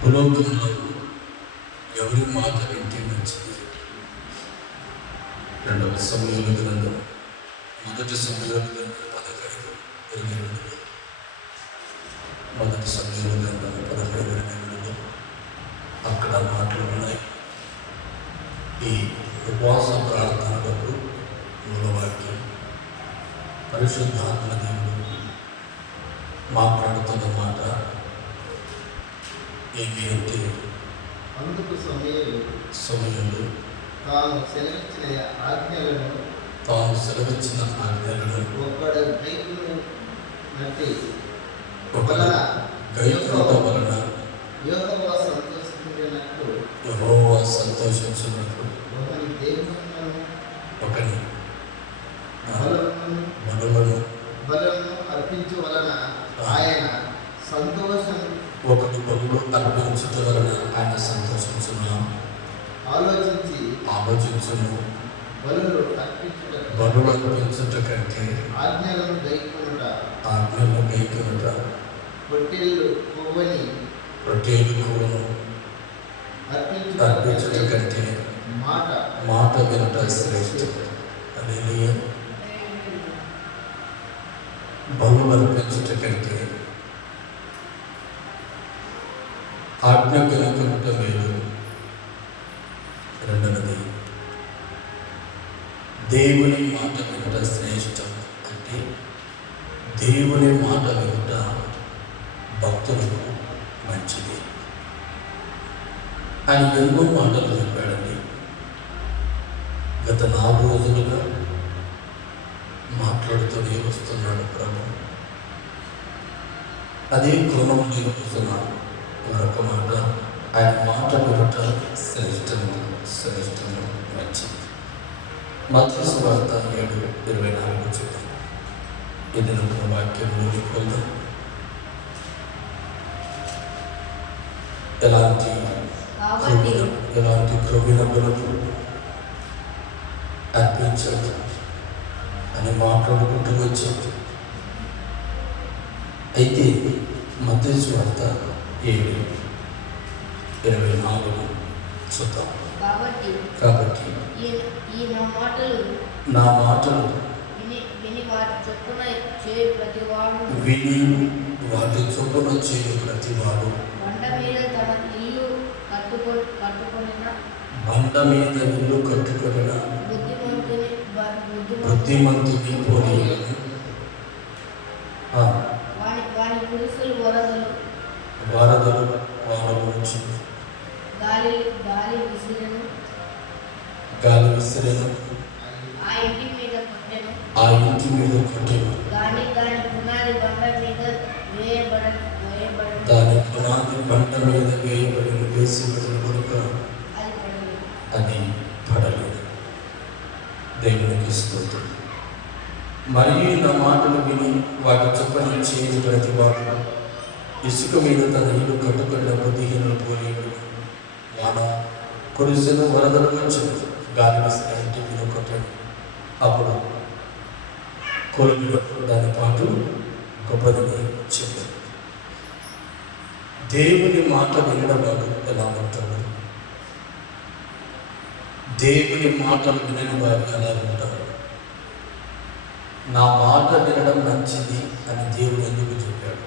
భూలోకంలో ఎవరి మాట వింటే మంచిది? రెండవ సమూయేలు గ్రంథం, మొదటి సమూయేలు గ్రంథం 15:22. మొదటి సమూయేలు గ్రంథం 15:22 అక్కడ మాటలు ఉన్నాయి. ఈ ఉపవాస ప్రార్థనలకు మూలవాక్యం పరిశుద్ధాత్మ దేవుడు మాట్లాడుతున్న మాట ఏమి అంటే, అందుకు సమూయేలు తాను సెలవిచ్చిన ఆజ్ఞలను ఒకడు గైకొనుట వలన యెహోవా సంతోషించినట్లు ఒకని బలులను అర్పించు వలన ఆయన సంతోషం ఒకటి బలులు అర్పించుట వలన ఆయన సంతోషించున్నాం. ఆలోచించును బలులు అర్పించుట కంటే ఆజ్ఞలను గైకొనుట రొట్టెలు కొవ్వును అర్పించుట కంటే మాట వినుట శ్రేష్టం. హల్లెలూయా. బలు అర్పించుట కంటే ఆజ్ఞ కనుకొనుట మేలు. రెండవది, దేవుని మాట వినుట శ్రేష్టం. అంటే దేవుని మాట వినుట భక్తులకు మంచిది. ఆయన ఎన్నో మాటలు చెప్పాడండి. గత 4 రోజులుగా మాట్లాడుతూనే వస్తున్నాడు ప్రభు. అదే క్రమం నేర్పుతున్నాడు. మరొక మాట, ఆయన మాట వినుట శ్రేష్టము మంచిది. మత్తయి సువార్త 7:24 చూద్దాం. ఇది ఒక వాక్యం పొందాం. ఎలాంటి క్రొవ్విన బలులు అర్పించదు అని మాట్లాడుకుంటూ వచ్చాడు. అయితే మత్తయి సువార్త 7:24 చూద్దాం. కాబట్టి నా మాటలు విని వాటి చొప్పున చేయు ప్రతివాడు బండ మీద ఇల్లు కట్టుకొనిన బుద్ధిమంతుని పోలియను. వరదలు వానవచ్చు, గాలి విసిరెను, ఆ ఇంటి మీద కొట్టెను, దాని పునాది బండ మీద వేయబడిన వేసిబడిన కొడుక అది పడలేదు. దేవునికి స్తోత్రం. మరియు నా మాటలు విని వాటి చొప్పున చేయని ప్రతివాడు ఇసుక మీద తన ఇల్లు కట్టుకున్న బుద్ధిహీనులు పోలేడు. వాన కురిసిన, వరదలు వచ్చాను, గాలి విసిన ఇంటి మీద కొట్టాడు. అప్పుడు కొలుగు దాని పాటు గొప్పదని చెప్పాడు. దేవుని మాట వినడం వాడు ఎలా ఉంటాడు? దేవుని మాటలు వినని వారు ఎలా ఉంటారు? నా మాట వినడం మంచిది అని దేవుడు ఎందుకు చెప్పాడు?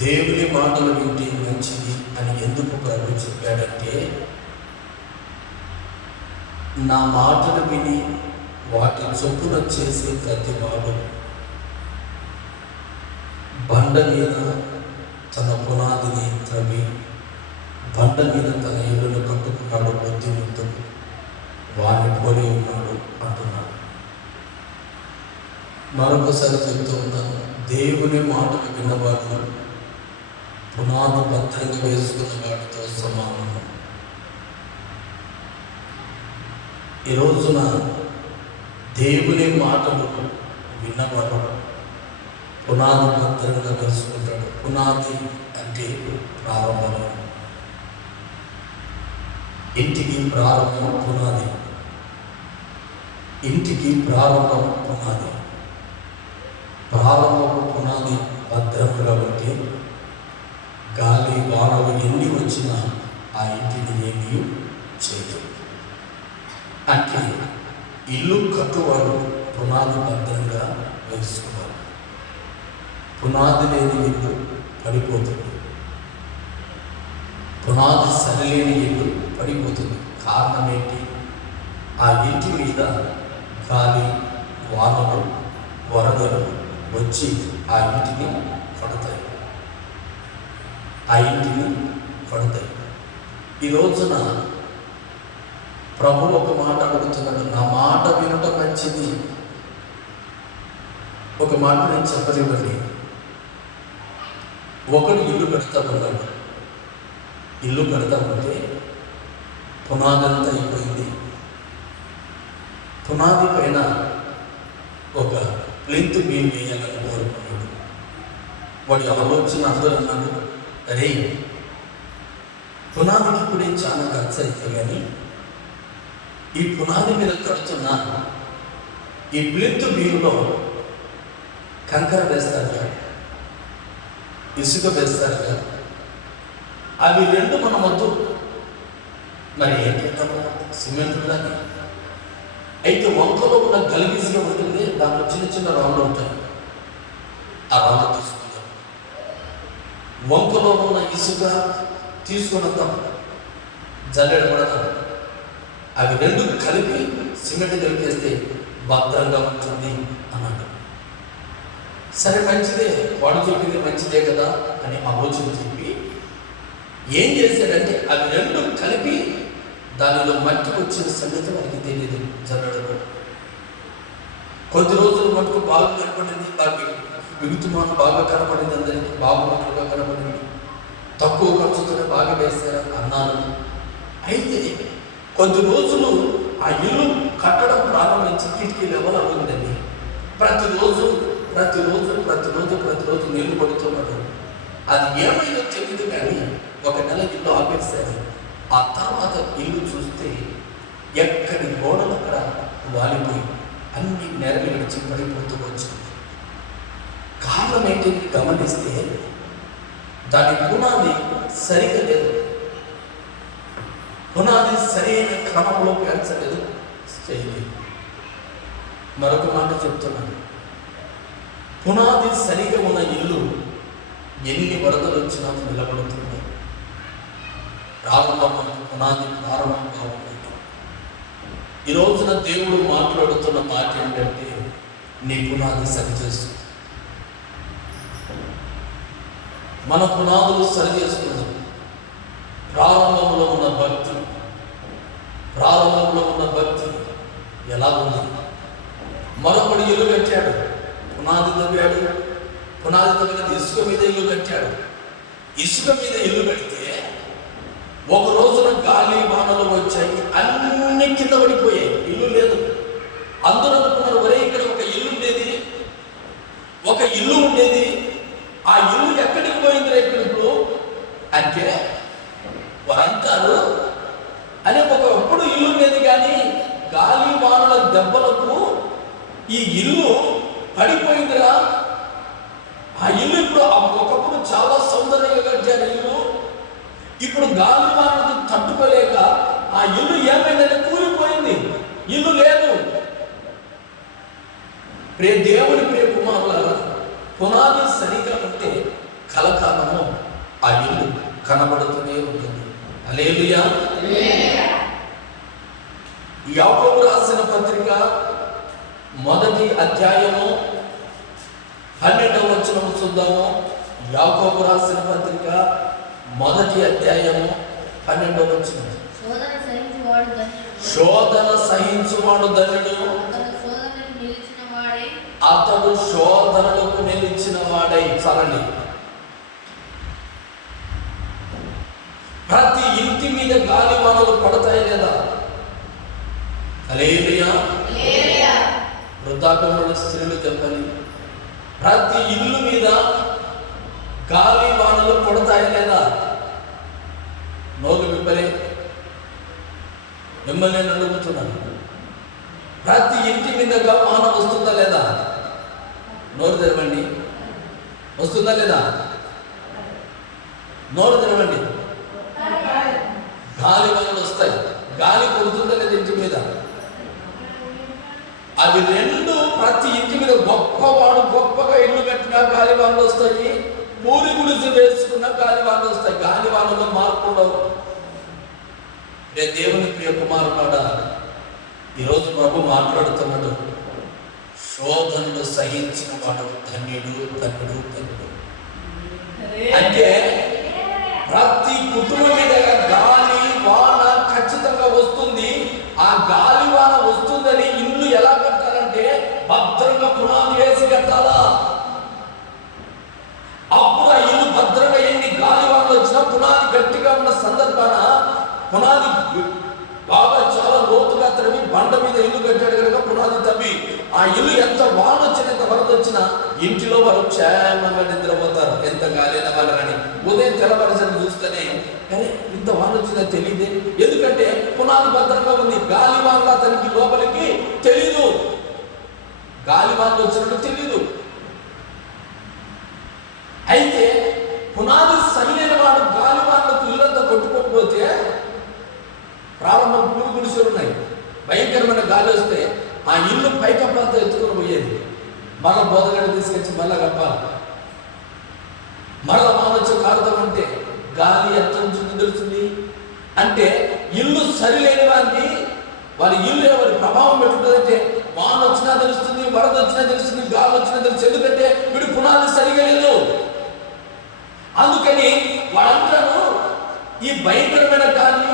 దేవుని మాటలు వింటే మంచిది అని ఎందుకు ప్రభు చెప్పాడంటే, నా మాటలు విని వాటి చొప్పున చేసే ప్రతివాడు బండ మీద తన పునాదిని త్రవి బండ మీద తన ఇల్లును కట్టుకున్నాడు. బుద్ధిమంతుడు వాడిని పోలి ఉన్నాడు అంటున్నాడు. మరొకసారి చెప్తూ ఉన్నాను, దేవుని మాటలు విన్నవాడు పునాది భద్రంగా వేసుకున్న వాడితో సమానం. ఈ రోజున దేవుని మాటలు విన్నవాడు పునాది భద్రంగా వేసుకుంటాడు. పునాది అంటే ప్రారంభం. ఇంటికి ప్రారంభం పునాది. ఇంటికి ప్రారంభం పునాది. ప్రారంభపు పునాది భద్రంగా ఉంటే గాలి వానలు ఎన్ని వచ్చినా ఆ ఇంటిని ఏమీ చేయదు. అంటే ఇల్లు కట్టువాడు పునాది భద్రంగా వేసుకోవాలి. పునాది లేని ఇల్లు పడిపోతుంది. పునాది సరిలేని ఇల్లు పడిపోతుంది. కారణం ఏంటి? ఆ ఇంటి మీద గాలి వానలు వరదలు వచ్చి ఆ ఇంటిని కొడతాయి. ఈ రోజున ప్రభు ఒక మాట అడుగుతున్నాడు, నా మాట వినటం మంచిది. ఒక మాట నేను చెప్పలేవండి. ఒకడు ఇల్లు కడతామన్నాడు. ఇల్లు కడతామంటే పునాదంతా అయిపోయింది. పునాది పైన ఒక ప్లింత్ బీమ్ వేయాలని కోరుకున్నాడు. వాడి ఆలోచన అందరూ అన్నాడు, అరే పునాదికి ఇప్పుడే చాలా ఖర్చు అయితే కానీ ఈ పునాది మీద కడుతున్న ఈ ప్లింత్ బీమ్లో కంకర వేస్తారుగా, ఇసుక వేస్తారుగా, అవి రెండు మన వద్దు. మరి ఏం చేద్దాము? సిమెంట్ లాగా అయితే వంకలో ఉన్న గలిగిసిగా ఉంటుంది. దాంట్లో చిన్న చిన్న రాళ్ళు ఉంటాయి. ఆ రాళ్ళు తీసుకుందాం. వంకలో ఉన్న ఇసుక తీసుకుని వద్దాం, జల్లెడ పడదాం. అవి రెండు కలిపి సిమెంట్ కలిపేస్తే భద్రంగా ఉంటుంది అన్నాడు. సరే మంచిదే, వాడు చెప్పింది మంచిదే కదా అని ఆలోచన చెప్పి ఏం చేశాడంటే అవి రెండు కలిపి దానిలో మట్టి వచ్చిన సంగతి మనకి తెలియదు. జల్లెడలో కొద్ది రోజులు మట్టుకు బాగా కనపడింది. విగుతుమాన బాగా కనపడింది, అందరికీ బాగున్నట్లుగా కనపడింది. తక్కువ ఖర్చుతో బాగా వేశారు అన్నారు. అయితే కొద్ది రోజులు ఆ ఇల్లు కట్టడం ప్రారంభించి కిటికీ లెవెల్ అవుతుందండి. ప్రతిరోజు నీళ్లు పడుతున్నాడు. అది ఏమైందో తెలియదు కానీ ఒక నెల ఇల్లు ఆపేశారు. ఆ తర్వాత ఇల్లు చూస్తే ఎక్కడి గోడలు అక్కడ వాలిపోయి అన్ని నెరలు గడిచి పడిపోతూ వచ్చింది. కారణం ఏంటి గమనిస్తే దాని పునాది సరిగా లేదు. పునాది సరైన క్రమంలో పేర్చలేదు, చేయలేదు. మరొక మాట చెప్తున్నాను, పునాది సరిగా ఉన్న ఇల్లు ఎన్ని వరదలు వచ్చినా నిలబడుతుంది. పునాది ప్రారంభంగా ఉంటుంది. ఈ రోజున దేవుడు మాట్లాడుతున్న మాట ఏంటంటే నీ పునాది సరిచేస్తుంది. మన పునాదులు సరి చేసుకుందాం. ప్రారంభంలో ఉన్న భక్తి ఎలా ఉంది? మరొకడు ఇల్లు కట్టాడు, పునాది తవ్విన ఇసుక మీద ఇల్లు కట్టాడు. ఇసుక మీద ఇల్లు కడితే ఒక రోజున గాలి వానలు వచ్చాయి, అన్ని కింద పడిపోయాయి, ఇల్లు లేదు. అందరూ అనుకున్నారు, ఒరే ఇక్కడ ఒక ఇల్లు ఉండేది, ఆ ఇల్లు ఎక్కడికి పోయింది ఇప్పుడు అంటే వారంటారు అని ఒకప్పుడు ఇల్లు ఉండేది కానీ గాలి వానల దెబ్బలకు ఈ ఇల్లు పడిపోయిందిరా. ఆ ఇల్లు ఇప్పుడు ఒకప్పుడు చాలా సౌందర్యంగా కట్టారు ఇల్లు. ఇప్పుడు గాలి వానలకు తట్టుకోలేక ఆ ఇల్లు ఏమైందంటే కూలిపోయింది, ఇల్లు లేదు. దేవుని కుమారులారా, పునాది సరిగా ఉంటే కలకాలము ఆ ఇల్లు కనబడుతూనే ఉంటుంది. హల్లెలూయా. యాకోబు రాసిన పత్రిక 1వ అధ్యాయము 12వ వచనం చూద్దాము. యాకోబు రాసిన పత్రిక 1వ అధ్యాయము 12వ వచనం. శోధన సహించువాడు ధన్యుడు, అతడు శోధనలకు నిలిచిన వాడై. చాలండి. ప్రతి ఇంటి మీద గాలి వానలు పడతాయి లేదా? హల్లెలూయా. వృద్ధాప్యంలో స్త్రీలు చెప్పాలి, ప్రతి ఇల్లు మీద గాలి వానలు పడతాయి లేదా? నోరు విప్పలే, మిమ్మల్ని నేను అడుగుతున్నాను, ప్రతి ఇంటి మీద వాన వస్తుందా లేదా? నోరు తెరవండి, వస్తుందా లేదా? నోరు తెరవండి. గాలి వానలు వస్తాయి. గాలి కొడుతుందా లేదా ఇంటి మీద? అవి రెండు ప్రతి ఇంటి మీద గొప్పవాడు గొప్పగా ఇల్లు కట్టినా గాలి వానలు వస్తాయి, పూరి గుడిసి వేసుకున్న గాలి వానలు వస్తాయి. గాలి వానలో మార్పు ఉండవు. దేవుని ప్రియ కుమారుడా, ఈరోజు ప్రభు మాట్లాడుతున్నాడు. శోధనలు సహించిన వాడు ధన్యుడు ధన్యుడు ధన్యుడు. అంటే ప్రతి కుటుంబం మీద గాలి వాన ఖచ్చితంగా వస్తుంది. ఆ గాలి వాన వస్తుందని ఇల్లు ఎలా కట్టాలంటే భద్రంగా పునాది వేసి కట్టాలా. అప్పుడు ఆ ఇల్లు భద్రంగా ఎన్ని గాలి వానలు వచ్చినా పునాది గట్టిగా ఉన్న సందర్భాన పునాది బాగా చాలా లోతుగా తవ్వి బండ మీద ఇల్లు కట్టాడు కనుక పునాది తవ్వి ఆ ఇల్లు ఎంత వాన వచ్చినా ఎంత వరద వచ్చినా ఇంటిలో వారు క్షేమంగా నిద్రపోతారు. ఎంత గాలిన వాళ్ళు కానీ ఉదయం తెల్లవారుజామున చూస్తేనే కానీ ఇంత వాన వచ్చిందో తెలియదే. ఎందుకంటే పునాది భద్రంగా ఉంది. గాలి వానలు అతనికి లోపలికి తెలీదు. గాలి వానలు వచ్చినట్టు తెలీదు. అయితే పునాది సరైన వాడు గాలి వానలకు ఇల్లంతా కొట్టుకోకపోతే ప్రారంభం పూలు గుడిసెలు ఉన్నాయి. భయంకరమైన గాలి వస్తే ఆ ఇల్లు పైకప్పంతా ఎత్తుకొని పోయేది. మళ్ళా బోధగడ తీసుకొచ్చి మళ్ళా కప్పాలి. మరల మానొచ్చే కారుతం అంటే గాలి ఎంత ఉంటుందో తెలుస్తుంది. అంటే ఇల్లు సరిలేని వారికి వారి ఇల్లు వారి ప్రభావం పెట్టుకుంటుందంటే వాన వచ్చినా తెలుస్తుంది, వరద వచ్చినా తెలుస్తుంది, గాలి వచ్చినా తెలుస్తుంది. ఎందుకంటే వీడు పునాది సరిగా లేదు. అందుకని వాళ్ళందరూ ఈ భయంకరమైన గాలి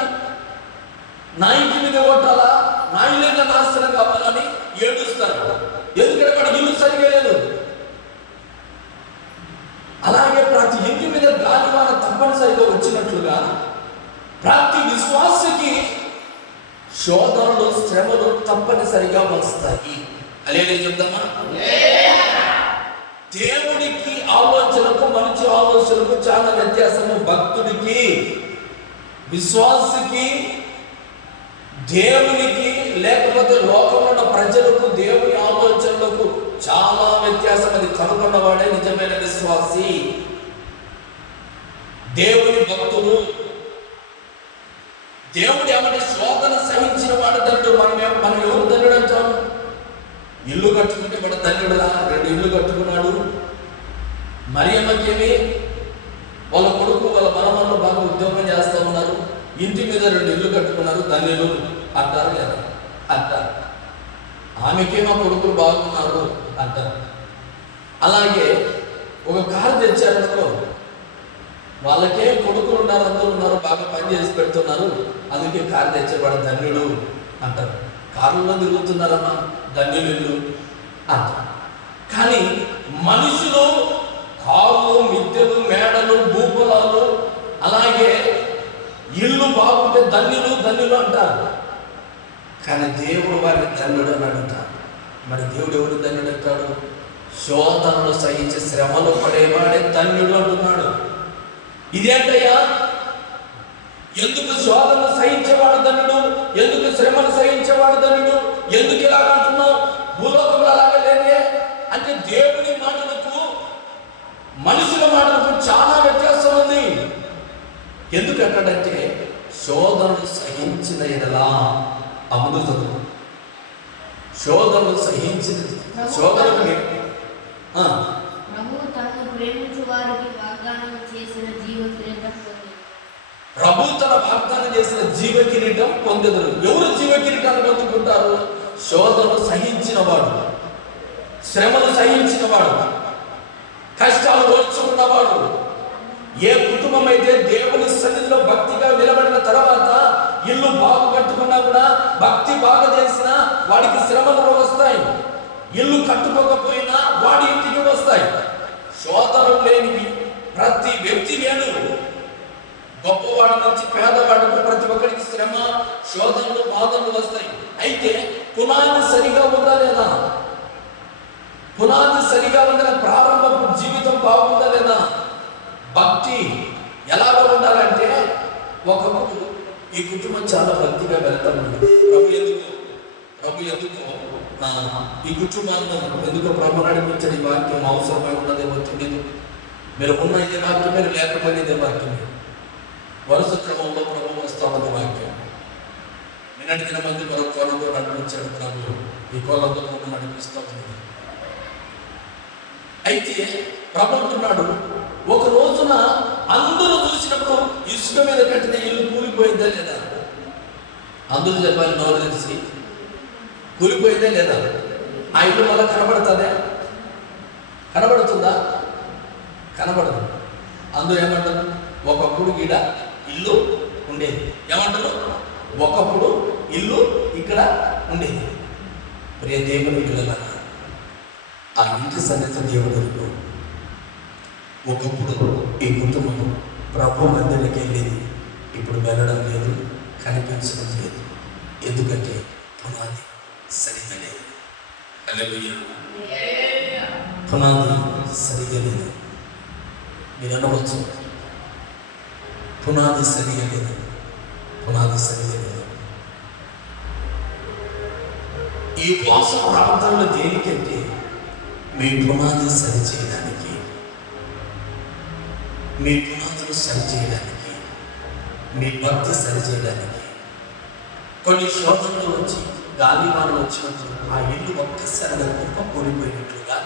నా ఇంటి మీద కొట్టాలా, నా ఇల్లు నాశనం కావాలని ఏడుస్తారు. ఎందుకంటే వాడు ఇల్లు సరిగా లేదు. అలాగే ప్రతి ఇంటి మీద గాలి వాన తప్పనిసరిగా వచ్చినట్లుగా ప్రతి విశ్వాసకి శోధనలు శ్రమలు తప్పనిసరిగా వస్తాయి. అలేలే చెప్తామా? దేవుడికి ఆలోచనకు మనిషి ఆలోచనకు చాలా వ్యత్యాసము. భక్తుడికి విశ్వాసికి దేవునికి లేకపోతే లోకంలో ఉన్న ప్రజలకు దేవుని ఆలోచనలకు చాలా వ్యత్యాసం. అది కనుగొన్నవాడే నిజమైన విశ్వాసి. దేవుని భక్తులు దేవుడు ఏమంటే శోధన సహించిన వాడు ధన్యుడు. మనం ఎవరు ధన్యుడు అంటాం? ఇల్లు కట్టుకుంటే మన ధన్యుడులా. 2 ఇల్లు కట్టుకున్నాడు. మరియమ్మకేమి వాళ్ళ కొడుకు వాళ్ళ మనమల్లో బాగా ఉద్యోగం చేస్తూ ఉన్నారు. ఇంటి మీద 2 ఇల్లు కట్టుకున్నారు. ధన్యులు అంటారు లేదా? అంటారు. ఆమెకేమో కొడుకులు బాగున్నారు అంటారు. అలాగే ఒక కారు తెచ్చారనుకో, వాళ్ళకే కొడుకులు ఉన్నారు, అందరూ ఉన్నారు, బాగా పని చేసి పెడుతున్నారు, అందుకే కారు తెచ్చేవాడు ధన్యుడు అంటారు. కారులో తిరుగుతున్నారమ్మా, ధన్యులు అంటారు. కానీ మనుషులు కాళ్ళు, మిద్దెలు, మేడలు, భూపలాలు, అలాగే ఇల్లు బాగుంటే ధన్యులు ధన్యులు అంటారు. కానీ దేవుడు వారిని ధన్యుడు అని అంటారు. మరి దేవుడు ఎవరు ధన్యుడు అంటాడు? శోధనలు సహించి శ్రమలు పడేవాడే ధన్యుడు అంటున్నాడు. ఇదేంటయ్యా? ఎందుకు శోధనలు సహించేవాడు ధన్యుడు, ఎందుకు శ్రమలు సహించేవాడు ధన్యుడు, ఎందుకు ఇలాగ అంటున్నావు? భూలోకంలో అలాగే లేదే అంటే దేవుని మాటలకు మనుషుల మాటలకు చాలా వ్యత్యాసం ఉంది. ఎందుకంటే శోధనలు సహించిన ఎడలా అమృతము. శోధనలు సహించిన శోధనలు ప్రభు తన వాగ్దానం చేసిన జీవ కిరీటం పొందెదరు. ఎవరు జీవ కిరీటాన్ని పొందుకుంటారు? శోధనలు సహించిన వాడు, శ్రమలు సహించిన వాడు, కష్టాలు ఓర్చుకున్నవాడు. ఏ కుటుంబం అయితే దేవుని సన్నిధిలో భక్తిగా నిలబడిన తర్వాత ఇల్లు బాగు కట్టుకున్నా కూడా, భక్తి బాగా చేసినా వాడికి శ్రమలు వస్తాయి. ఇల్లు కట్టుకోకపోయినా వాడి ఇంటికి వస్తాయి. శోధనలు లేని ప్రతి వ్యక్తి లేడు. గొప్పవాడి నుంచి పేదవాడికి ప్రతి ఒక్కరికి శ్రమ, శోధనలు, బాధలు వస్తాయి. అయితే పునాది సరిగా ఉందా లేదా? పునాది సరిగా ఉందా? ప్రారంభపు జీవితం బాగుందా లేదా? భక్తి ఎలాగ ఉండాలంటే, ఒకప్పుడు ఈ కుటుంబం చాలా భక్తిగా వెళ్తామండి. ప్రభు ఎందుకు ఈ కుటుంబాన్ని ఎందుకు ప్రభు నడిపించడం వాక్యం అవసరమై ఉన్నదేమో తెలియదు. మీరు ఉన్న ఇదే వాక్యం, మీరు లేకపోయిన ఇదే వాక్యం. వరుస క్రమంలో ప్రభు వస్తామన్న వాక్యం. నిన్నటి దిన మంది మరొక కోలంలో నడిపించాడు ప్రభు. ఈ కోలంలో నడిపిస్తా ఉంది. అయితే ప్రభు అంటున్నాడు, ఒక రోజున అందరూ చూసినప్పుడు ఇసుక మీద కట్టిన ఇల్లు కూలిపోయిందా లేదా? అందరూ చెప్పాలి నోరు తెలిసి, కూలిపోయిందా లేదా? ఆ ఇల్లు మళ్ళీ కనబడుతుందా? కనబడుతుందా? కనబడదు. అందరూ ఏమంటారు? ఒకప్పుడు ఈడ ఇల్లు ఉండేది. ఏమంటారు? ఒకప్పుడు ఇల్లు ఇక్కడ ఉండేది. ప్రియ దేవుని పిల్లలారా, ఆ ఇంటి సన్నిధి దేవుడు ఒకప్పుడు ఈ కుటుంబం ప్రభు మందిరికి వెళ్ళేది. ఇప్పుడు వెళ్ళడం లేదు, కనిపించడం లేదు. ఎందుకంటే పునాది సరిగా లేదు. హల్లెలూయా. పునాది సరిగా లేదు. మీరు అనవచ్చు, పునాది సరిగా లేదు, పునాది సరిగా లేదు. ఈ ఉపవాస ప్రాంతంలో దేనికంటే మీ పునాది సరి చేయడానికి, మీ పునాదులు సరి చేయడానికి, మీ భక్తి సరి చేయడానికి. కొన్ని శోధనలు వచ్చి గాలివానలు వచ్చినప్పుడు ఆ ఇల్లు ఒక్కసారిగా గొప్ప కూలిపోయినట్లుగా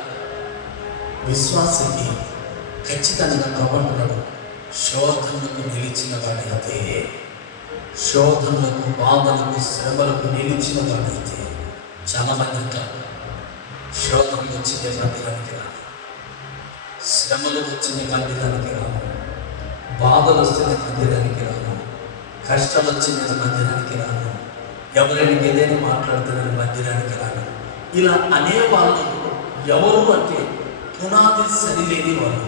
విశ్వాసకి ఖచ్చితంగా ప్రవర్తనడు. శోధనలకు నిలిచిన వాడైతే, శోధనలకు, బాధలకు, శ్రమలకు నిలిచిన వాడైతే, చాలా మంది అంటారు శోధనలు వచ్చిందే మందిరానికి రాను, శ్రమలు వచ్చింది మందిరానికి రాను, బాధలు వస్తుంది మందిరానికి రాను, కష్టాలు వచ్చింది మందిరానికి రాను, ఎవరైనా ఏదైనా మాట్లాడుతున్న మందిరానికి రాను. ఇలా అనేవాళ్ళు ఎవరు అంటే పునాది సరిలేని వాళ్ళు.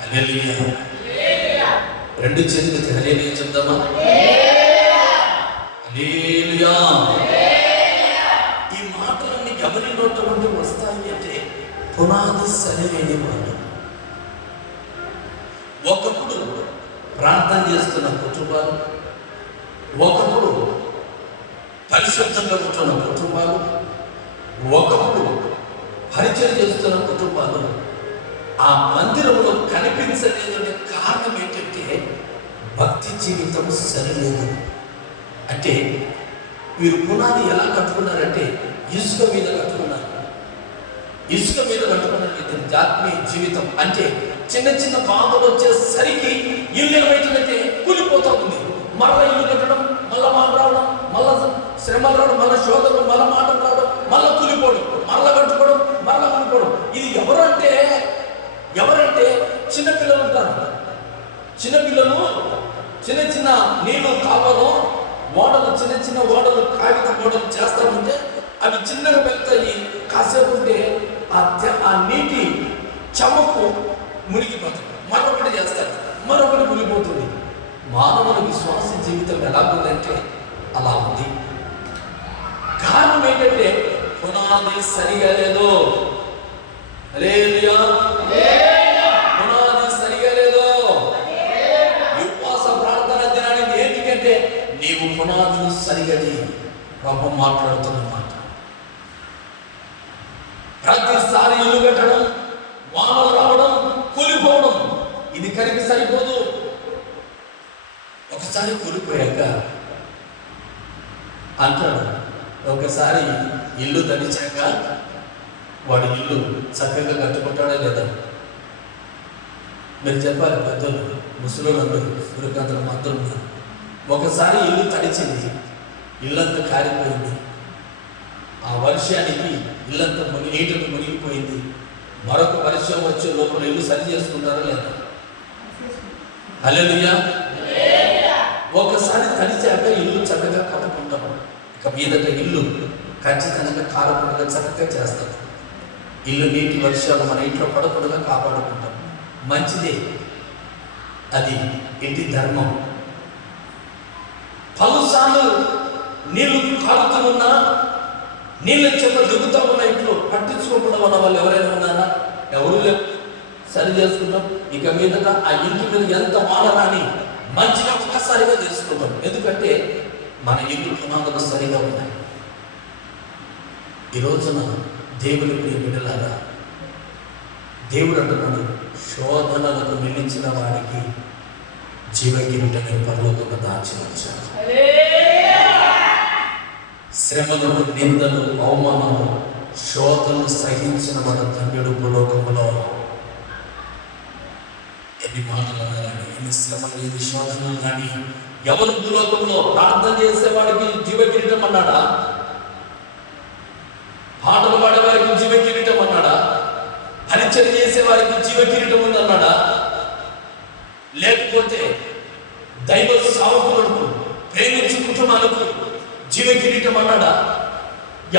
హల్లెలూయా. రెండు చేతులకి హల్లెలూయా చెప్దామా? హల్లెలూయా. ఈ మాటలన్నీ ఎవరి నోట నుండి వస్తాయి అంటే పునాది సరిలేని వాళ్ళు. ఒకప్పుడు ప్రార్థన చేస్తున్న కుటుంబాలు, ఒకప్పుడు పరిశుద్ధంగా ఉంటున్న కుటుంబాలు, ఒకప్పుడు పరిచయం చేస్తున్న కుటుంబాలు ఆ మందిరంలో కనిపించలేదనే కారణం ఏంటంటే భక్తి జీవితం సరిలేదు. అంటే వీరు పునాది ఎలా కట్టుకున్నారంటే ఇసుక మీద కట్టుకున్నారు. ఇసుక మీద కట్టుకున్న ఆత్మీయ జీవితం అంటే చిన్న చిన్న బాధలు వచ్చేసరికి ఇల్లు ఏమైతుందంటే కూలిపోతూ ఉంది. మళ్ళీ ఇల్లు కట్టడం, మళ్ళీ మాట రావడం, మళ్ళా శ్రమలు రావడం, మళ్ళీ శోధనలు, మళ్ళీ మాటలు రావడం, మళ్ళీ కూలిపోవడం, మళ్ళీ కట్టుకోవడం, మళ్ళీ కూలిపోవడం. ఇది ఎవరంటే చిన్నపిల్లలు ఉంటారు. చిన్నపిల్లలు చిన్న చిన్న నీళ్లు కావాలో ఓడలు, చిన్న చిన్న ఓడలు, కాగిత ఓడలు చేస్తామంటే అవి చిన్నగా పెడతాయి. కాసేపు ఉంటే ఆ నీటి చెమకు మునిగిపోతాయి. మరొకటి చేస్తారు, మరొకటి మునిగిపోతుంది. మానవుల విశ్వాస జీవితం ఎలా ఉందంటే అలా ఉంది. కారణం ఏంటంటే పునాది సరిగా లేదు. హల్లెలూయా. పునాది సరిగా లేదు. ఉపవాస ప్రార్థన దినానికి ఏంటికంటే నీవు పునాదులు సరిగది. ప్రభు మాట్లాడుతున్నమాట. ప్రతిసారి ఇల్లు కట్టడం, వానలు రావడం, కూలిపోవడం, ఇది కరికి సరిపోదు. ఒకసారి కూలిపోయాక అంటాడు, ఒకసారి ఇల్లు తడిచాక వాడి ఇల్లు చక్కగా కట్టుకుంటాడా లేదా? మీరు చెప్పాలి పెద్దలు, ముసలోళ్ళు అందరూ, సూర్యకాంతలు అందరూ ఉన్నారు. ఒకసారి ఇల్లు తడిచింది, ఇల్లంతా కారిపోయింది. ఆ వర్షానికి ఇల్లంతా నీటికి మునిగిపోయింది. మరొక వర్షం వచ్చే లోపల ఇల్లు సరి చేసుకుంటారా లేదా? హల్లెలూయా. ఒకసారి తడిచాక ఇల్లు చక్కగా కట్టుకుంటాం. ఇక మీదట ఇల్లు ఖచ్చితంగా కారకుండా చక్కగా చేస్తాం. ఇల్లు నీటి వర్షాలు మన ఇంట్లో పడకుండా కాపాడుకుంటాం. మంచిదే, అది ఇంటి ధర్మం. పలుసార్లు నీళ్లు కారుతూ ఉన్నా, నీళ్ళ చెమ్మ దిగుతూ ఉన్న ఇంట్లో పట్టించుకోకుండా ఉన్న వాళ్ళు ఎవరైనా ఉన్నారా? ఎవరు లేరు. సరి చేసుకుంటాం. ఇక మీదట ఆ ఇంటి మీద ఎంత వాన రాని మంచిగా ఒక్కసారిగా చేసుకుంటాం. ఎందుకంటే మన ఇల్లు పునాదులు సరిగా ఉన్నాయి. ఈ రోజున దేవుని ప్రియ బిడ్డలారా, దేవుడు అంటున్నాడు, శోధనలకు నిలిచిన వాడికి జీవకిరీటం పరలోకంలో దాచి వచ్చాను. శ్రమలు, నిందలు, అవమానాలు, శోధనలు సహించిన వాడు ధన్యుడు. భూలోకములో ఎన్ని మాటలు కానీ, ఎన్ని శ్రమలు, ఎన్ని శోధనలు కానీ, ఎవరు భూలోకంలో ప్రార్థన చేసేవాడికి జీవకిరీటం అన్నాడా? పాటలు పాడేవారికి జీవకిరీటం అన్నాడా? పరిచయం చేసేవారికి జీవకిరీటం ఉంది అన్నాడా? లేకపోతే దైవ సేవకులకు, ప్రేమించు కుటుంబాలకు జీవకిరీటం అన్నాడా?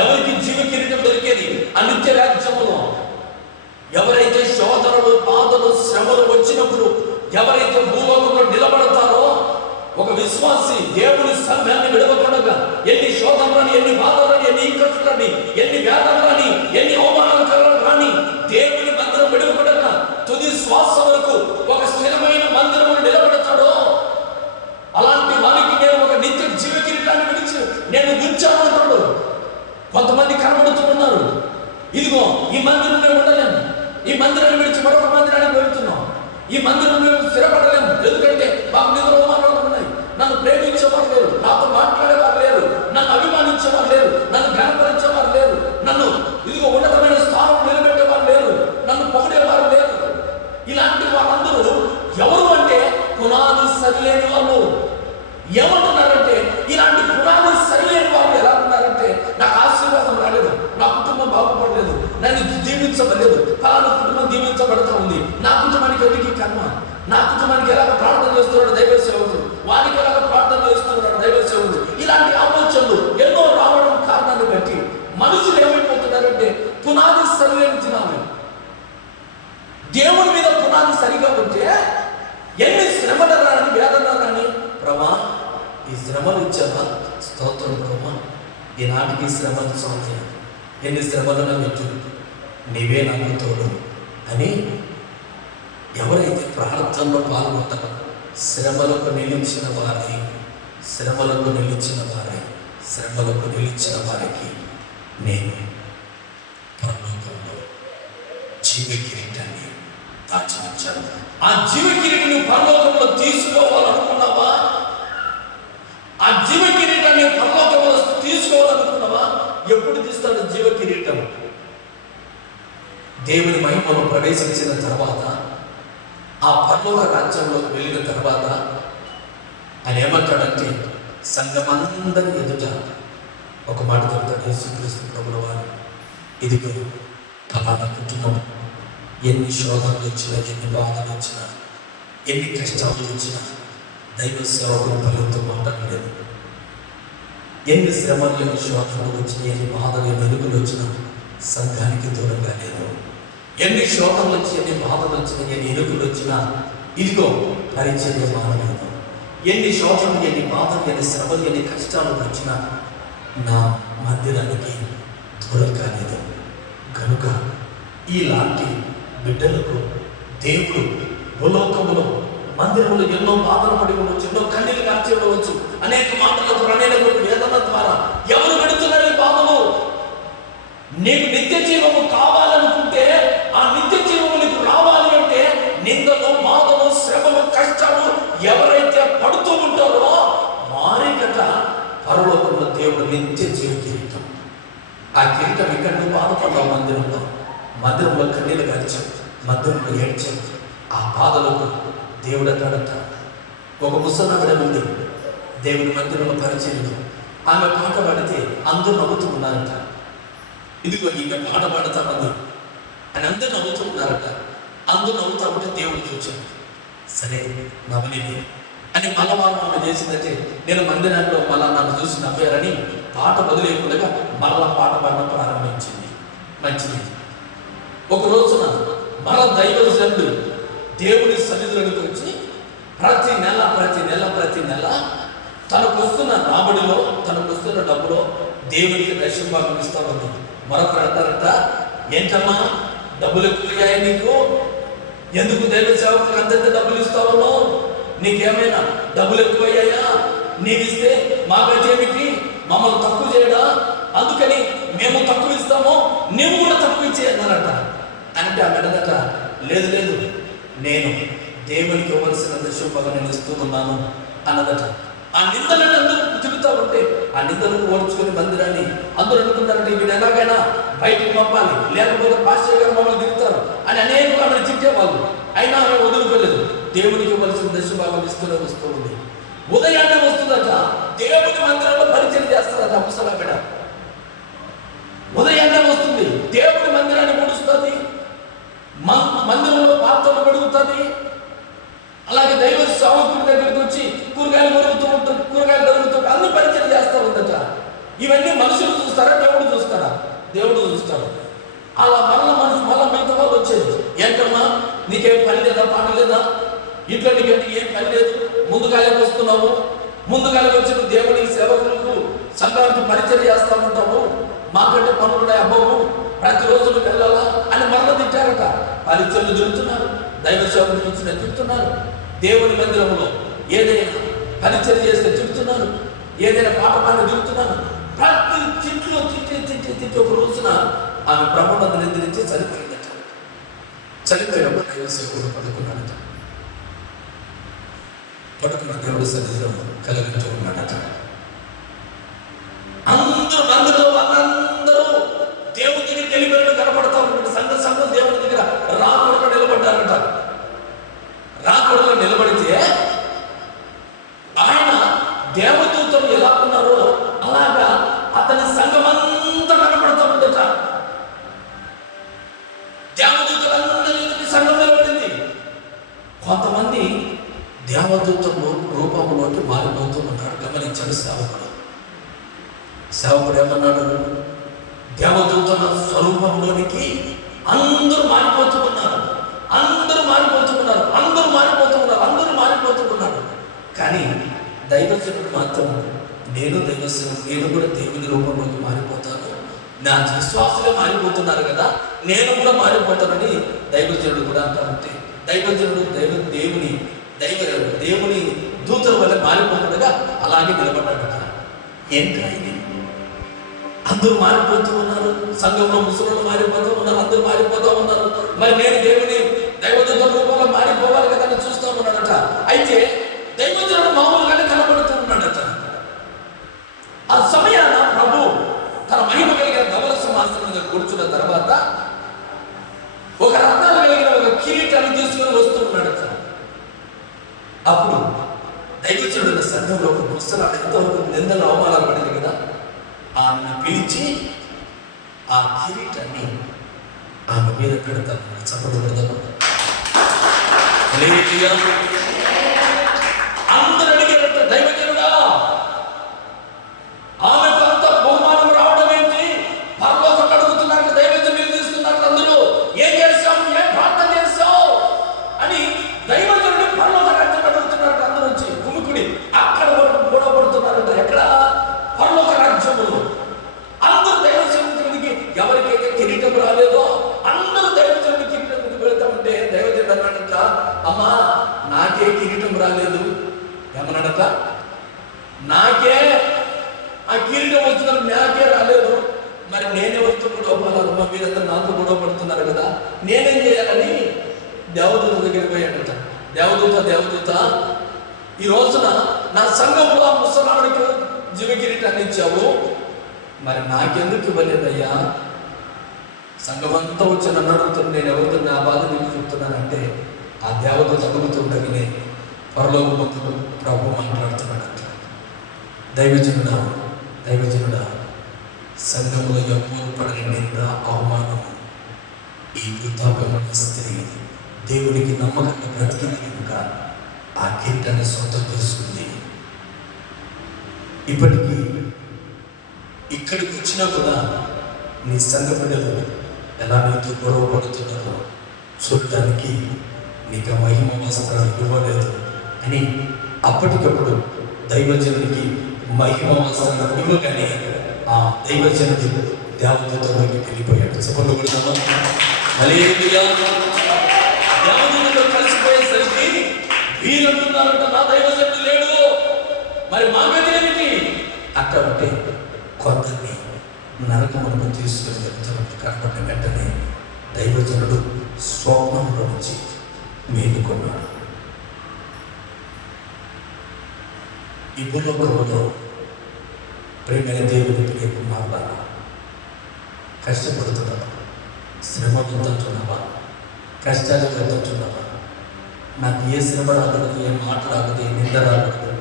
ఎవరికి జీవకిరీటం దొరికేది? అనిత్య రాజ్యములో ఎవరైతే శోధనలు, బాధలు, శ్రమలు వచ్చినప్పుడు ఎవరైతే భూలోకంలో నిలబడతారో, ఒక విశ్వాసి దేవుని సంఘాన్ని విడవకుండా ఎన్ని శోధనలని, ఎన్ని బాధలని, ఎన్ని ఇక్కట్లని, ఎన్ని వేదనలని, ఎన్ని అవమానాలు కానీ దేవుని మందిరం విడవకుండా తుది శ్వాస వరకు ఒక స్థిరమైన మందిరం నిలబడతాడో, అలాంటి వారికి నేను ఒక నిత్య జీవ కిరీటాన్ని విడిచి నేను ఉంచానంటాడు. కొంతమంది కనబడుతూ ఉన్నారు, ఇదిగో ఈ మందిరంలో ఉండలేము, ఈ మందిరాన్ని విడిచి మరొక మందిరానికి వెళుతున్నాం, ఈ మందిరంలో స్థిరపడలేము, ఎందుకంటే మాకు నిధులు మాట్లాడుతూ ఉన్నాయి, నన్ను ప్రేమించేవారు లేరు, నాతో మాట్లాడేవారు లేరు, నన్ను అభిమానించేవారు లేరు, నన్ను గణపరించేవారు లేరు, నన్ను ఇదిగో ఉన్నతమైన స్థానం నిలబెట్టేవారు లేరు, నన్ను పొగిడేవారు లేరు. ఇలాంటి వాళ్ళందరూ ఎవరు అంటే పునాది సరిలేని వాళ్ళు. ఏమంటున్నారంటే, ఇలాంటి పునాది సరిలేని వాళ్ళు ఎలా ఉన్నారంటే, నాకు ఆశీర్వాదం రాలేదు, నా కుటుంబం బాగుపడలేదు, నన్ను దీవించబడలేదు, ఫలానా కుటుంబం దీవించబడతా ఉంది, నా కుటుంబానికి ఎందుకు కర్మ, నా కుటుంబానికి ఎలాగ ప్రార్థన చేస్తున్నాడు దైవ సేవకుడు, వారికి ఎలాగ ప్రార్థన చేస్తున్నాడు దైవ సేవకుడు. ఇలాంటి ఆలోచనలు ఎన్నో రావడం కారణాన్ని బట్టి మనుషులు ఏమైపోతున్నారంటే, పునాది సరిలేని తినాలి. దేవుడి మీద పునాది సరిగా ఉంటే ఎన్ని శ్రమలు రాని, వేదన రాని, ప్రభా ఈ శ్రమలు ఇచ్చావా, స్తోత్రం ప్రభా, ఈనాటికి శ్రమలు సౌందర్య, ఎన్ని శ్రమలను పెట్టు, నీవే నాకు తోడు అని ఎవరైతే ప్రార్థనలో పాల్గొంటారో, శ్రమలకు నిలిచిన వారి, శ్రమలకు నిలిచిన వారి, శ్రమలకు నిలిచిన వారికి నేను పరలోకంలో జీవ కిరీటాన్ని దాచి ఉంచాను. ఆ జీవ కిరీటాన్ని పరలోకంలో తీసుకోవాలనుకున్నావా? ఆ జీవ కిరీటాన్ని పరలోకంలో తీసుకోవాలనుకున్నావా? ఎప్పుడు తీస్తాడు జీవ కిరీటం? దేవుని మహిమలో ప్రవేశించిన తర్వాత, ఆ పరలోక రాజ్యంలోకి వెళ్ళిన తర్వాత ఆయన ఏమంటాడంటే, సంఘమందరి ఎదుట ఒక మాట చెప్తాడు యేసుక్రీస్తు ప్రభుల వారు, ఇదిగో ఫలానా కుటుంబం ఎన్ని శోధనలు వచ్చినా, ఎన్ని బాధలు వచ్చినా, ఎన్ని కష్టాలు వచ్చినా దైవ సేవకుడు ఫలితో మాట్లాడలేదు. ఎన్ని శ్రమలు, ఎన్ని శోధనలు వచ్చినా, ఎన్ని బాధలు, ఎన్ని ఎదుగులు వచ్చినా సంఘానికి దూరంగా లేదు. ఎన్ని శోధనలు వచ్చి, ఎన్ని బాధలు వచ్చినా, ఎన్ని ఎదుగులు వచ్చినా ఇదిగో పరిచర్య మానలేదు. ఎన్ని శోధనలు, ఎన్ని బాధలు, ఎన్ని శ్రమలు, ఎన్ని కష్టాలు వచ్చినా నా మందిరానికి దూరం కాలేదు. కనుక ఇలాంటి బిడ్డలకు దేవుడు భూలోకములో మందిరంలో ఎన్నో బాధలు పడి ఉండవచ్చు, ఎన్నో కన్నీళ్ళు కార్చి ఉండవచ్చు, అనేక మాటల ప్రణయలకు వేదన ద్వారా ఎవరు పెడుతున్నారు బాధలు? నీకు నిత్య జీవము కావాలనుకుంటే, ఆ నిత్య జీవము నీకు రావాలి అంటే నిందలు, బాధలు, శ్రమలు, కష్టాలు ఎవరైతే పడుతూ ఉంటారో వారి కథ పరలోకంలో దేవుడు నిత్య జీవ కిరీటం. ఆ కిరీటం ఇక్కడ నువ్వు బాధపడ్డావు, మందిరంలో కన్నీళ్ళు కార్చావు, మందిరంలో ఏడ్చావు. ఆ బాధలకు దేవుడు అంటాడట, ఒక ముసలావిడ ఉంది దేవుని మందిరంలో పరిచయంలో, ఆమె పాట పాడితే అందరూ నవ్వుతూ ఉన్నారట. ఇదిగో ఈమె పాట పాడతామంది అని అందరూ నవ్వుతూ ఉన్నారట. అందరూ నవ్వుతా ఉంటే దేవుడు చూచాడు, సరే నవ్వలేదు అని మళ్ళా ఆమె చేసిందంటే, నేను మందిరంలో మళ్ళా నన్ను చూసి నవ్వారని పాట వదిలేకుండా మళ్ళా పాట పాడడం ప్రారంభించింది. మంచిది. ఒక రోజున మళ్ళా దైవజనుడు దేవుని సన్నిధిలోకి వచ్చి ప్రతి నెల తనకు వస్తున్న రాబడిలో, తనకు వస్తున్న డబ్బులో దేవునికి దశమ భాగం ఇస్తా ఉంది. మరొకరు అంటారట, ఏంటమ్మా డబ్బులు ఎక్కువయ్యాయి నీకు, ఎందుకు దైవ సేవకులకు అంతంత డబ్బులు ఇస్తావో, నీకేమైనా డబ్బులు ఎక్కువయ్యాయా, నీకు ఇస్తే మాకేమిటి, మమ్మల్ని తక్కువ చేయడా, అందుకని మేము తక్కువ ఇస్తాము, నువ్వు కూడా తక్కువ ఇచ్చేయన్నారట. అంటే అన్నదట, లేదు లేదు, నేను దేవునికి ఇవ్వాల్సిన దశభాగం నేను ఇస్తూ ఉన్నాను అన్నదట. ఆ నిందలను అందరూ తిరుగుతూ ఉంటే ఆ నిందలను ఓడ్చుకుని మందిరాన్ని అందరూ అనుకున్నారంటే వీడు ఎలాగైనా బయటకు పంపాలి, లేకపోతే పాస్టర్ గారు మమ్మల్ని తిరుగుతారు అని అనేక ఆమెను తిట్టేవాళ్ళు. అయినా ఆమె వదులుకోలేదు. దేవునికి ఇవ్వాల్సిన దశభాగం ఇస్తూనే వస్తూ ఉంది. ఉదయాన్నే వస్తుందట, దేవుని మందిరంలో పరిచయం చేస్తారట ముసలామెడ. ఉదయాన్నే వస్తుంది, దేవుని మందిరాన్ని ముడుస్తుంది, మందిరంలో పాత్రలు కడుగుతుంది. అలాగే దైవ సేవకుల దగ్గరికి వచ్చి కూరగాయలు మరుగుతూ ఉంటుంది, కూరగాయలు దొరుకుతూ అన్ని పరిచయం చేస్తూ ఉందట. ఇవన్నీ మనుషులు చూస్తారా, దేవుడు చూస్తారా? దేవుడు చూస్తాడు. అలా మళ్ళీ మిగతా వాళ్ళు వచ్చేది, ఏంటమ్మా నీకేం పని లేదా, పాట లేదా, ఇంట్లో నీకంటే ఏం పని లేదు, ముందుగానే వస్తున్నావు, ముందుగానే వచ్చి నువ్వు దేవుని సేవకులకు సంఘానికి పరిచయం చేస్తూ ఉంటావు, మాకంటే పనులున్నాయి అబ్బావు, ప్రతిరోజు నువ్వు వెళ్ళాలా అని మరల తిట్టారట. పరిచయలు తిరుగుతున్నారు, దైవ సేవకులు వచ్చిన తిరుగుతున్నారు, దేవుని మందిరంలో ఏదైనా పరిచయం చేస్తే తిరుగుతున్నారు, ఏదైనా పాట పాడిన తిరుగుతున్నారు. ప్రతి తిట్లు తిట్టి ఒక రోజున ఆమె ప్రభుత్వం నిద్రించి చనిపోయిందట. చనిపోయినప్పుడు దైవ సేవకుడు పడుకున్నాడట. పట్టుకున్న దేవుడు సన్నిధిలో కలగంటూ ఉన్నాడట. అందరూ మందిరంలో వాళ్ళందరూ దేవుని దగ్గరికి వెళ్ళిపోయినట్టు కనపడతా ఉంటాడు. సంఘం దేవుని దగ్గర రాకూడగా నిలబడ్డారట. రాకూడగా నిలబడితే ఆయన దేవదూతలు ఎలా ఉన్నారో అలాగా అతని సంఘం అంతా కనపడతా ఉందట. దేవదూతలందరి సంఘం నిలబడింది. కొంతమంది దేవదూత రూపంలోకి మారిపోతూ ఉన్నాడు. గమనించాడు సేవకుడు ఏమన్నాడు? దేవదూతల స్వరూపంలోనికి అందరూ మారిపోతూ ఉన్నారు, అందరూ మారిపోతూ ఉన్నారు. కానీ దైవజనుడు మాత్రం నేను కూడా దేవుని రూపంలోకి మారిపోతాను, నా విశ్వాసులే మారిపోతున్నారు కదా, నేను కూడా మారిపోతానని దైవజనుడు కూడా అంటారంటే దైవజనుడు దేవుని దూతల వల్ల మారిపోతుండగా అలాగే నిలబడ్డాడట. ఏంటి ఇది? అందరూ మారిపోతూ ఉన్నారు, సంఘంలో ముసలు మారిపోతూ ఉన్నారు, అందరూ మారిపోతూ ఉన్నారు. మరి నేను దేవుని దైవదూత రూపంలో మారిపోవాలి కదా అని చూస్తూ ఉన్నాడట. అయితే దైవజనుడు మామూలుగానే కనబడుతూ ఉన్నాడట. ఆ సమయాన ప్రభు తన మహిమ కలిగిన ధవల సింహాసనం మీద కూర్చున్న తర్వాత ఒక రత్నాలు కలిగిన ఒక కిరీటాన్ని తీసుకుని వస్తూ ఉన్నాడట. అప్పుడు దైవజనుడు సంఘంలో ఒక పుస్తకాలు ఎంతవరకు నిందలు అవమానాలు పడింది కదా, ఆమెను పిలిచి ఆ కిరీటాన్ని ఆమె మీద పెడతాను. చప్పట్లు పెడతాను. అందరూ అడిగారట, దైవజనుడా ఆమెకు అంత బహుమానం రావడం ఏంటి? పరలోకం అడుగుతున్నారు, దైవజనులు తీసుకున్నారు. అందరూ ఏం చేస్తావు, ఏం ప్రార్థన చేస్తావు అని దైవజనుడు పరలోక రాజ్యం అడుగుతున్నారు. అందరూ వచ్చి కుముకుడి అక్కడ గొడవ పడుతున్నారట. ఎక్కడ? పరలోక రాజ్యములు. అందరూ దైవజనుడికి ఎవరికైతే కిరీటం రాలేదో అందరూ దైవజనుడి కిరీటం పెడతా ఉంటే దైవజనుడు అన్నాడట, అమ్మా నాకే కిరీటం రాలేదు. ఏమన్నాడట? నాకే ఆ కిరీటం వచ్చిన నాకే రాలేదు, మరి నేనెవరితో గొడవ పడాలమ్మా? మీరంతా నాతో గొడవ పడుతున్నారు కదా, నేనేం చేయాలని దేవదూత దగ్గరికి పోయాడట. దేవదూత ఈ రోజున నా సంఘంలో ఆ ముసలాడికి జీవ కిరీటాన్ని ఇచ్చావు, మరి నాకెందుకు ఇవ్వలేదయ్యా? సంఘం అంతా వచ్చి నన్ను అడుగుతున్నా, నేను ఎవరితో నా బాధ నీకు చెప్తున్నానంటే ఆ దేవదూత అడుగుతుండగానే పరలోకమంతుడు ప్రభు మాట్లాడుతున్నాడంట. దైవజనుడా సంఘంలో ఎవ్వరు పడని నింద అవమానం ఈ వృద్ధాప్యమైన స్త్రీ దేవునికి నమ్మకంగా బ్రతికింది కనుక ఆ కిరీటాన్ని సొంతం చేసుకుంది. ఇప్పటికీ ఇక్కడికి వచ్చినా కూడా నీ సంఘ బిడ్డలు ఎలా నీతో గొడవ పడుతున్నారో చూడటానికి నీకు మహిమ వస్త్రాలు ఇవ్వలేదు అని అప్పటికప్పుడు దైవజనుడికి మహిమ వస్త్రాలు ఇవ్వగానే ఆ దైవజనుడు దేవదూతలోకి వెళ్ళిపోయాడు. చెప్పండి కొడతామా? హల్లెలూయా. దేవదూతలో కలిసిపోయేసరికి వీళ్ళంటున్నారంట, నా దైవజనుడు లేడు, మరి మా గతి ఏమిటి? అక్కడ ఉంటే కొందరిని నరకములకు తీసుకుని వెళ్తున్నట్టు కనపడిన వెంటనే దైవజనుడు స్వప్నంలో నుంచి మేలుకొన్నాడు. ఈ భూలోకంలో ప్రేమైన దేవుని ప్రియ కుమారులారా, కష్టపడుతున్నావా? శ్రమ పొందుతున్నావా? కష్టాలు పొందుతున్నావా? నాకు ఏ శ్రమ రాకూడదు, ఏ మాట రాకూడదు, ఏ నింద రాకూడదు,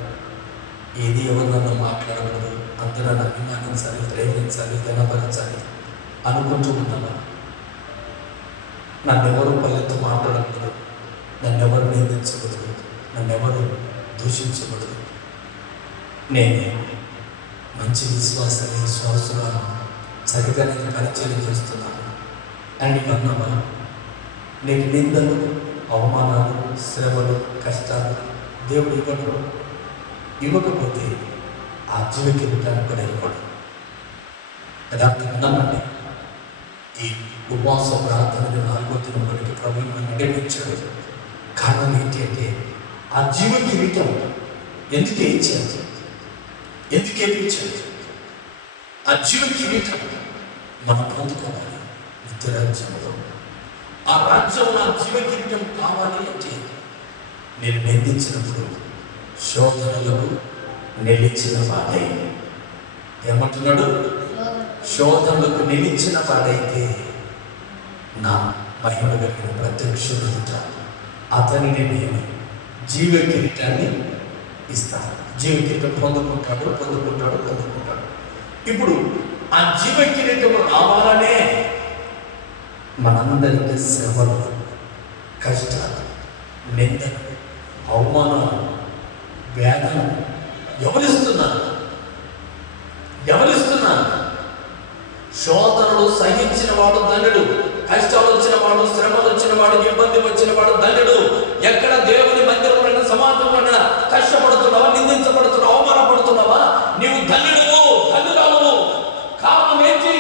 ఏది ఎవరు నన్ను మాట్లాడకూడదు, అందరూ నన్ను అభిమానించాలి, ప్రేమించాలి, ఘనపరచాలి అనుకుంటూ ఉన్నావా? నన్నెవరు పల్లెత్తు మాట్లాడకూడదు, నన్నెవరు నిందించకూడదు, నన్నెవరు దూషించకూడదు, నేను మంచి విశ్వాసులను చక్కగా నేను పరిచయం చేస్తున్నాను అని నీకు అన్నావా? నీకు నిందలు, అవమానాలు, శ్రమలు, కష్టాలు దేవుడు ఇవ్వకపోతే ఆ జీవకి ఇవ్వడానికి కూడా ఇవ్వడు. యథార్థంగా అన్నామండి, ఈ ఉపవాస ప్రార్థనని 4వ దినంలోనికి ప్రభుత్వం నడిపించాడు. కారణం ఏంటి అంటే ఆ జీవ కిరీటం ఎందుకు ఇచ్చాడు? ఎందుకు ఇచ్చాడు? ఆ జీవ కిరీటం మనం పొందుకోవాలి నిత్య రాజ్యంలో. ఆ రాజ్యంలో ఆ జీవ కిరీటం కావాలి అంటే నేను నిందించినప్పుడు శోధనలకు నిలిచిన వాడై, ఏమంటున్నాడు? శోధనలకు నిలిచిన వాడైతే నా మహిమ కలిగిన ప్రత్యక్షుడు అతనిని నేను జీవ కిరీటాన్ని ఇస్తాను. జీవ కిరీటం పొందుకుంటాడు. ఇప్పుడు ఆ జీవ కిరీటం రావాలనే మనందరికీ శ్రమలు, కష్టాలు, నిందలు, అవమానాలు, వేదన ఎవరిస్తున్నారు? శోధనలు సహించిన వాడు ధన్యుడు. కష్టాలు వచ్చిన వాడు, శ్రమలు వచ్చిన వాడు, ఇబ్బంది వచ్చిన వాడు ధన్యుడు. ఎక్కడ దేవుని మందిరంలో సమాజంలో కష్టపడుతున్నావా, నిందించబడుతున్నావా, అవమానపడుతున్నావా, నీవు ధన్యుడు, ధన్యురాలు. కారణం ఏంటి?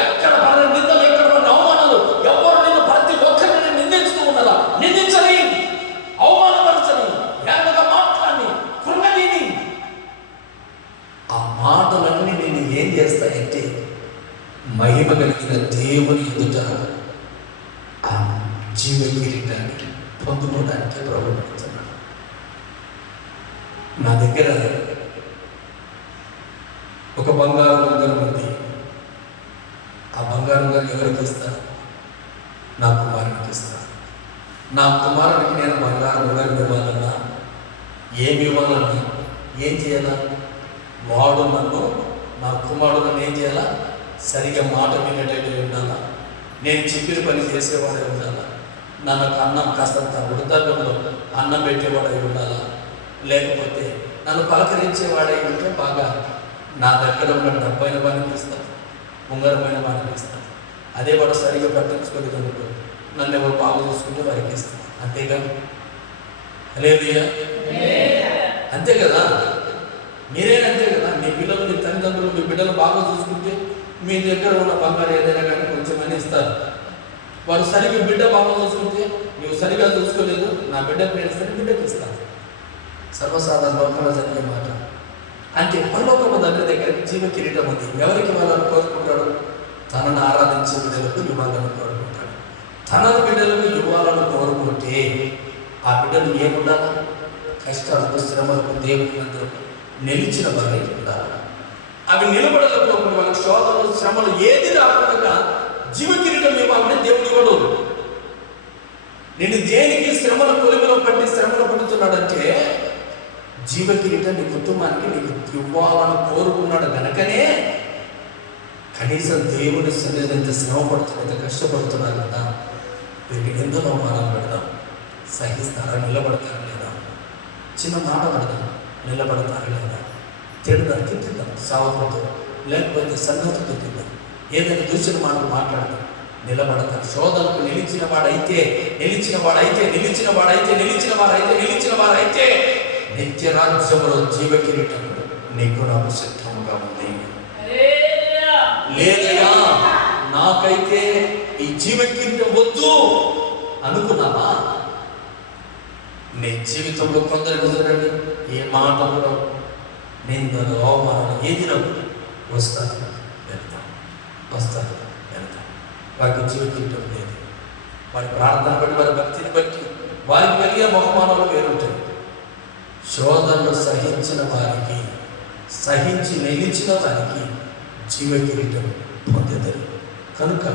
ఎక్కడ పడిన నిందలు, ఎక్కడ పడిన అవమానాలు, ఎవరు నిన్ను ప్రతి ఒక్కరిని నిందించుతూ ఉన్నారా? నిందించని, అవమానపరచని, వేగంగా మాట్లాడి, కృంగనీని. ఆ మాటలన్నీ నేను ఏం చేస్తాయంటే మహిమ కలిగిన దేవుని ఎదుట ఆ జీవ కిరీటాన్ని పొందుకోవడానికి ప్రభుత్వం. నా దగ్గర ఒక బంగారు ఉంగరం ఉంది. ఆ బంగారు ఉంగరం ఎవరికి ఇస్తాను? నా కుమారునికి ఇస్తాను. నా కుమారునికి నేను బంగారు ఉంగరం ఇవ్వాలన్నా, ఏమి ఇవ్వాలన్నా ఏం చేయాలా? వాడు నన్ను, నా కుమారుడు నన్ను ఏం చేయాలా? సరిగా మాట వినేటట్టు ఉండాలా, నేను చెప్పిన పని చేసేవాడే ఉండాలా, నాకు అన్నం కాస్తంత వృద్ధాప్యంలో అన్నం పెట్టేవాడై ఉండాలా, లేకపోతే నన్ను పలకరించేవాడై ఉంటే బాగా నా దగ్గర ఉన్న డబ్బైన వాడికి ఇస్తాను, ఉంగరమైన వాడికి ఇస్తాను. అదే వాడు సరిగా పట్టించుకోలేదు అనుకో, నన్ను ఎవరు బాగా చూసుకుంటే వారికి ఇస్తాను. అంతేగా? హల్లెలూయా. అంతే కదా? మీరేనా? అంతే కదా? మీ పిల్లలు, మీ తల్లిదండ్రులు మీ బిడ్డలు బాగా చూసుకుంటే మీ దగ్గర ఉన్న బంగారు ఏదైనా కానీ కొంచెం అని ఇస్తారు. వారు సరిగ్గా బిడ్డ బాగా చూసుకుంటే, నువ్వు సరిగా చూసుకోలేదు, నా బిడ్డకు నేను సరి బిడ్డకి ఇస్తాను. సర్వసాధారణ లోకంలో జరిగే మాట. అంటే పరలోకము దగ్గర జీవ కిరీటం ఉంది. ఎవరికి ఇవ్వాలని కోరుకుంటాడు? తనను ఆరాధించే బిడ్డలకు ఇవ్వాలని కోరుకుంటాడు. తన బిడ్డలకు ఇవ్వాలని కోరుకుంటే ఆ బిడ్డలు ఏముండాలి? కష్టాలకు, శ్రమలకు దేవుని అందరూ నిలిచిన వారై ఉండాలి. అవి నిలబడలేకపోకుండా వాళ్ళకి శోధనలు, శ్రమలు ఏది రాకుండా జీవ కిరీటం ఇవ్వాలని దేవుడు ఇవ్వడు. నేను దేనికి శ్రమల కొలిమిలో పట్టి శ్రమలు పడుతున్నాడంటే జీవ కిరీటం నీ కుటుంబానికి నీకు ఇవ్వాలని కోరుకున్నాడు కనుకనే కనీసం దేవుని సన్నిధిలో ఎంత శ్రమ పడుతున్నా, కష్టపడుతున్నారు కదా, వీరికి ఎంతో మానం పెడదాం. సహిస్తారా? నిలబడతారా లేదా? చిన్న మాట పెడదాం, నిలబడతారా లేదా? తిట్టుదాం సావతో, లేకపోతే సన్నతితో తిద్దాం, ఏదైనా దూషణ మాటలు మాట్లాడదాం. నిలబడతారు. శోధనకు నిలిచిన వాడైతే నిత్య రాజ్యంలో జీవ కిరీటం నీకు నాకు సిద్ధముగా ఉంది. లేదయా నాకైతే ఈ జీవ కిరీటం వద్దు అనుకున్నావా? నీ జీవితంలో కొందరు కుదరండి, ఏ మాట కూడా నిందలు, అవమానాలు ఏది నాకు వస్తాను వెళ్తాను. వారికి జీవితం లేదు. వారి ప్రార్థన బట్టి, వారి భక్తిని బట్టి వారికి కలిగే బహుమానాలు వేరుంటాయి. శోధనలు సహించిన వారికి, సహించి నిలిచిన వారికి జీవ కిరీటం పొందేది. కనుక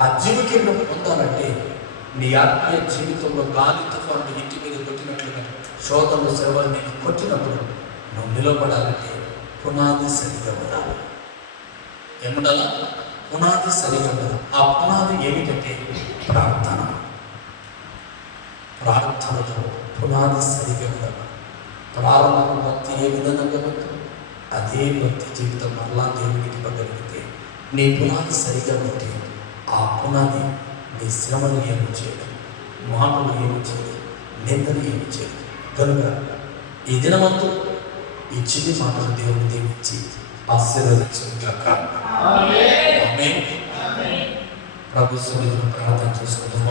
ఆ జీవ కిరీటం పొందాలంటే నీ ఆత్మీయ జీవితంలో గాలి తుఫాను ఇంటి మీద కొట్టినట్లుగా శోధనలు శ్రమలు నేను కొట్టినప్పుడు నువ్వు నిలబడాలంటే పునాది సరిగా ఉండాలి. ఏముండాలా? పునాది సరిగా ఉండాలి. ఆ పునాది ఏమిటంటే ప్రార్థన. ప్రార్థనలో పునాది సరిగా ఉండాలి. ప్రారంభ భక్తి ఏ విధంగా ఉందో అదే భక్తి జీవితం మరలా దేవునికి ఇవ్వగలిగితే నీ పునాది సరిగా ఉంటే ఆ పునాది నీ శ్రమను ఏమి చేయడం, మాటలు ఏమి చేయడం, నిందలు ఏమి చేయడం. కనుక ఈ దినమంతా ఈ చిన్ని మాటలు దేవుని దీవించి ఆశీర్వదించుగాక. ఆమేన్. ప్రభు సన్నిధిలో ప్రార్థన చేసుకుందాం.